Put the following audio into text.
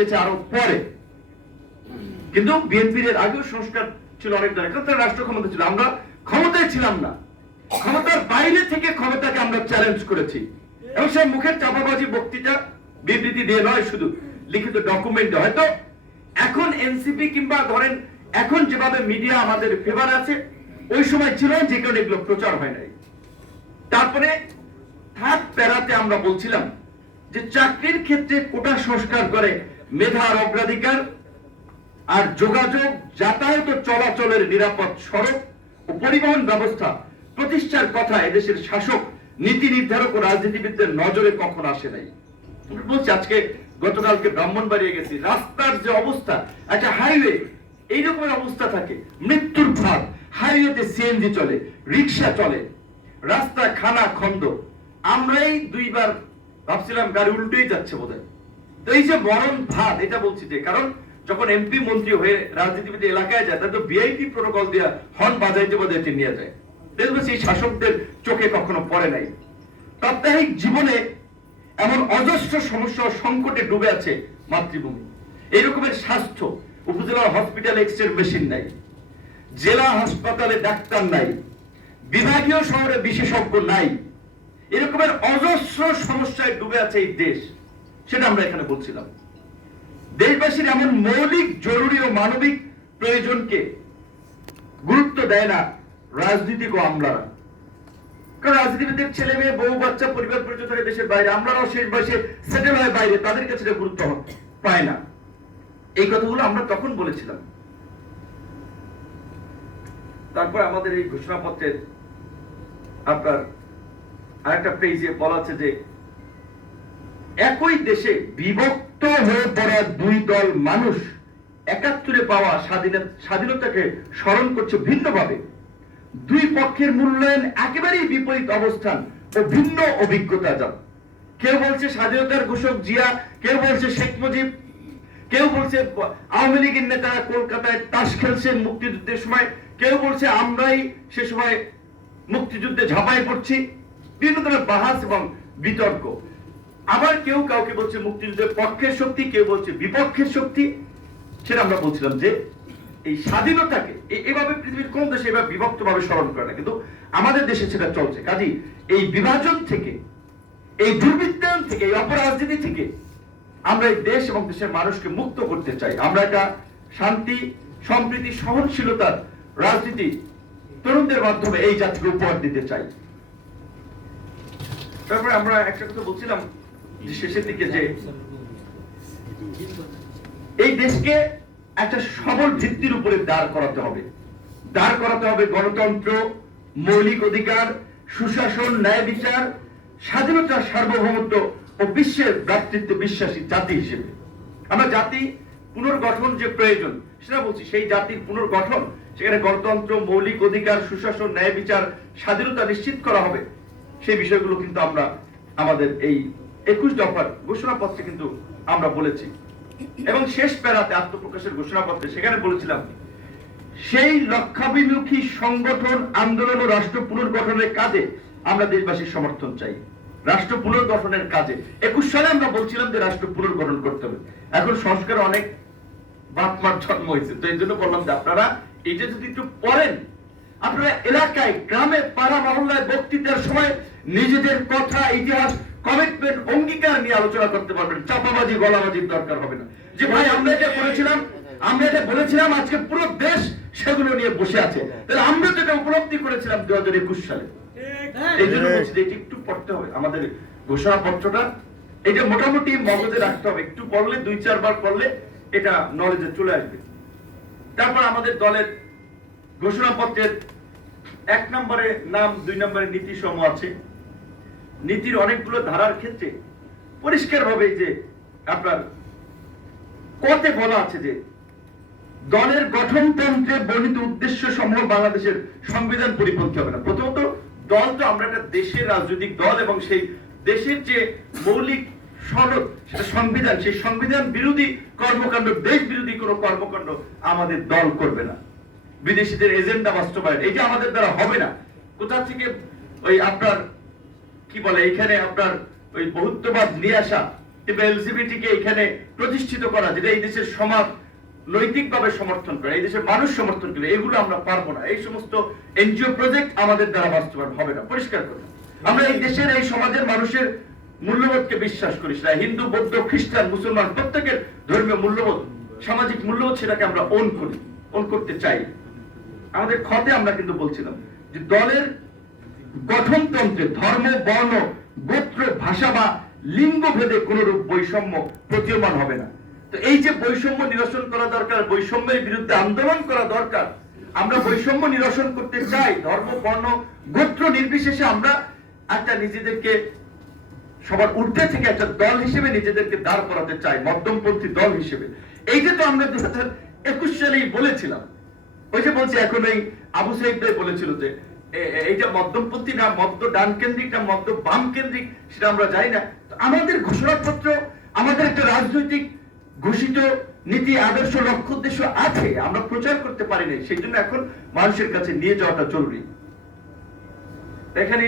এসেছে আরো পরে, কিন্তু বিএনপির এর আগেও সংস্কার ছিল অনেক ধরনের, কারণ তারা রাষ্ট্র ক্ষমতা ছিল, আমরা ক্ষমতায় ছিলাম না, ক্ষমতার বাইরে থেকে ক্ষমতাকে আমরা চ্যালেঞ্জ করেছি। এবং সেই মুখের চাপাবাজি বক্তৃতা বিবৃতি দিয়ে নয়, শুধু লিখিত ডকুমেন্টে। হয়তো এখন এনসিপি কিংবা ধরেন এখন যেভাবে মিডিয়া আমাদের ফেভার আছে, ওই সময় ছিল যে কারণে এগুলো প্রচার হয় নাই। তারপরে থার্ড প্যারাতে আমরা বলছিলাম যে চাকরির ক্ষেত্রে কোটা সংস্কার করে মেধার অগ্রাধিকার আর যোগাযোগ, যাতায়াত ও চলাচলের নিরাপদ সড়ক ও পরিবহন ব্যবস্থা প্রতিষ্ঠার কথা এদেশের শাসক, নীতি নির্ধারক ও রাজনীতিবিদদের নজরে কখনো আসে নাই। বলছি, আজকে গতকালকে ব্রাহ্মণবাড়িয়া গেছি, রাস্তার যে অবস্থা, একটা হাইওয়ে এই রকমের অবস্থা থাকে, মৃত্যুর ভাগ। হাইওয়েতে সিএনজি চলে, রিক্সা চলে, রাস্তা খানা খন্দ। আমরাই দুইবার ভাবছিলাম গাড়ি উল্টেই যাচ্ছে বোধহয়। তো এই যে মরণ ভাত, এটা বলছি যে কারণ যখন এমপি মন্ত্রী হয়ে রাজনীতিবিদ এলাকায় যায়, তাদের তো ভিআইপি প্রোটোকল দিয়ে হর্ন বাজাইতে বাজাইতে নিয়ে যায়। দেখবে সেই শাসকদের চোখে কখনো পড়ে নাই। প্রাত্যহিক জীবনে এমন অজস্র সমস্যা ও সংকটে ডুবে আছে মাতৃভূমি। এই রকমের স্বাস্থ্য, উপজেলা হসপিটালে এক্সরে মেশিন নাই, জেলা হাসপাতালে ডাক্তার নাই, বিভাগীয় শহরে বিশেষজ্ঞ নাই, এরকমের অজস্র সমস্যায় ডুবে আছে এই দেশ। সেটা আমরা এখানে বলছিলাম। দেশবাসীর এমন মৌলিক জরুরি ও মানবিক প্রয়োজনকে গুরুত্ব দেয় না রাজনীতিক ও আমলারা। কারণ রাজনীতিবিদদের ছেলে মেয়ে, বউ বাচ্চা, পরিবার পরিচয় থাকে দেশের বাইরে, আমলারাও শেষ বয়সে সেটেল হয় বাইরে, তাদের কাছে গুরুত্ব পায় না। এই কথাগুলো আমরা তখন বলেছিলাম। তারপর আমাদের এই ঘোষণাপত্রের আপনার আরেকটা পেজে বলা আছে যে একই দেশে বিভক্ত হয়ে পড়া দুই দল মানুষ ৭১ পাওয়া স্বাধীনতাকে স্মরণ করছে ভিন্নভাবে। দুই পক্ষের মূল্যায়ন একেবারেই বিপরীত অবস্থান ও ভিন্ন অভিজ্ঞতা। যা কেউ বলছে স্বাধীনতার ঘোষক জিয়া, কেউ বলছে শেখ মুজিব, কেউ বলছে আওয়ামী লীগের নেতারা কলকাতায় তাস খেলছেন মুক্তিযুদ্ধের সময়, কেউ বলছে আমরাই সে সময় মুক্তিযুদ্ধে ঝাঁপাই পড়ছি। বিভিন্ন ধরনের বাহাস এবং বিতর্ক। আবার কেউ কাউকে বলছে মুক্তিযুদ্ধের পক্ষের শক্তি, কেউ বলছে বিপক্ষের শক্তি। সেটা আমরা বলছিলাম যে এই স্বাধীনতাকে এভাবে পৃথিবীর কোন দেশে এভাবে বিভক্ত ভাবে স্মরণ করে না, কিন্তু আমাদের দেশে সেটা চলছে। কাজেই এই বিভাজন থেকে, এই দুর্বৃত্তায়ন থেকে, এই অপরাজনীতি থেকে আমরা এই দেশ এবং দেশের মানুষকে মুক্ত করতে চাই। আমরা একটা শান্তি, সম্প্রীতি, সহনশীলতার রাজনীতি তরুণদের মাধ্যমে এই জাতিকে উপহার দিতে চাই। তারপরে আমরা একটা কথা বলছিলাম শেষের দিকে যে এই দেশকে একটা সবল ভিত্তির উপরে দাঁড় করাতে হবে। দাঁড় করাতে হবে গণতন্ত্র, মৌলিক অধিকার, সুশাসন, ন্যায় বিচার, স্বাধীনতা, সার্বভৌমত্ব ও বিশ্বের ভ্রাতৃত্বে বিশ্বাসী জাতি হিসেবে। আমরা জাতি পুনর্গঠন যে প্রয়োজন সেটা বলছি, সেই জাতির পুনর্গঠন, সেখানে গণতন্ত্র, মৌলিক অধিকার, সুশাসন, ন্যায় বিচার, স্বাধীনতা নিশ্চিত করা হবে। সেই বিষয়গুলো কিন্তু আমরা আমাদের এই ২১ দফার ঘোষণাপত্রে কিন্তু আমরা বলেছি। এবং শেষ প্যারাতে আত্মপ্রকাশের ঘোষণাপত্রে সেখানে বলেছিলাম সেই লক্ষ্যাভিমুখী সংগঠন, আন্দোলন ও রাষ্ট্র পুনর্গঠনের কাজে আমরা দেশবাসীর সমর্থন চাই। রাষ্ট্র পুনর্গঠনের কাজে ২১ সালে আমরা বলছিলাম যে রাষ্ট্র পুনর্গঠন করতে হবে। এখন সংস্কার অনেক বাপমার জন্ম হয়েছে, তো এই জন্য বললাম যে আপনারা এটা যদি একটু পড়েন, আপনারা এলাকায়, গ্রামে, পাড়া মহল্লায় বক্তৃতার সময় নিজেদের কথা, ইতিহাস, কমিটমেন্ট, অঙ্গীকার নিয়ে আলোচনা করতে পারবেন। চাপাবাজি, গলাবাজির দরকার হবে না যে ভাই আমরা এটা করেছিলাম, আমরা এটা বলেছিলাম, আজকে পুরো দেশ সেগুলো নিয়ে বসে আছে। তাহলে আমরা যেটা উপলব্ধি করেছিলাম ২০২১ সালে, এই জন্য বলছি যে একটু পড়তে হবে আমাদের ঘোষণাপত্রটা। এটা মোটামুটি মগজে রাখতে হবে, একটু পড়লে, ২-৪ বার পড়লে এটা নলেজে চলে আসবে। তারপর আমাদের দলের ঘোষণাপত্রের ১ নম্বরে নাম, ২ নম্বরে নীতি সমূহ আছে। নীতির অনেকগুলো ধারার ক্ষেত্রে পরিষ্কার ভাবে যে আপনার কতে বলা আছে যে দলের গঠনতন্ত্রে বর্ণিত উদ্দেশ্য সমূহ বাংলাদেশের সংবিধান পরিপন্থী হবে না। প্রথমত দল তো আমরা একটা দেশের রাজনৈতিক দল, এবং সেই দেশের যে মৌলিক সনদ সেটা সংবিধান, সেই সংবিধান বিরোধী কর্মকাণ্ড, দেশ বিরোধী কোনো কর্মকাণ্ড আমাদের দল করবে না। বিদেশিদের এজেন্ডা বাস্তবায়ন, এটা আমাদের দ্বারা হবে না। কোথা থেকে ওই আপনার কি বলে এখানে আপনার ওই বহুত্ববাদ নিয়ে আসা, কিংবা এলজিবিটি কে এখানে প্রতিষ্ঠিত করা, যেটা এই দেশের সমাজ নৈতিকভাবে সমর্থন করে, এই দেশের মানুষ সমর্থন করে, এগুলো আমরা পারবো না। এই সমস্ত এনজিও প্রজেক্ট আমাদের দ্বারা বাস্তবায়ন হবে না, পরিষ্কার কথা। আমরা এই দেশের এই সমাজের মানুষের মূল্যবোধকে বিশ্বাস করি, সেটা হিন্দু, বৌদ্ধ, খ্রিস্টান, মুসলমান, প্রত্যেকের ধর্মীয় মূল্যবোধ, সামাজিক মূল্যবোধ, সেটাকে আমরা ওন করি, ওন করতে চাই। আমাদের খতে আমরা কিন্তু বলছিলাম যে দলের গঠনতন্ত্রে ধর্ম, বর্ণ, গোত্র, ভাষা বা লিঙ্গ ভেদে কোনরূপ বৈষম্য প্রতীয়মান হবে না। তো এই যে বৈষম্য নিরসন করা দরকার, বৈষম্যের বিরুদ্ধে আন্দোলন করা দরকার, আমরা বৈষম্য নিরসন করতে চাই। ধর্ম, বর্ণ, গোত্র নির্বিশেষে আমরা একটা নিজেদেরকে সবার ঊর্ধ্বে থেকে একটা দল হিসেবে নিজেদেরকে দাঁড় করাতে চাই, মধ্যমপন্থী দল হিসেবে। এইটা তো আমরা 2021 সালেই বলেছিলাম। ওই যে বলছি, এখন এই আবু সাইদ ভাই বলেছিল যে এইটা মধ্যমপন্থী না, মধ্য ডান কেন্দ্রিক না, মধ্য বাম কেন্দ্রিক, সেটা আমরা জানি না। আমাদের ঘোষণাপত্র, আমাদের একটা রাজনৈতিক ঘোষিত নীতি, আদর্শ, লক্ষ্য, উদ্দেশ্য আছে, আমরা প্রচার করতে পারি নাই। সেই জন্য এখন মানুষের কাছে নিয়ে যাওয়াটা জরুরি। এখানে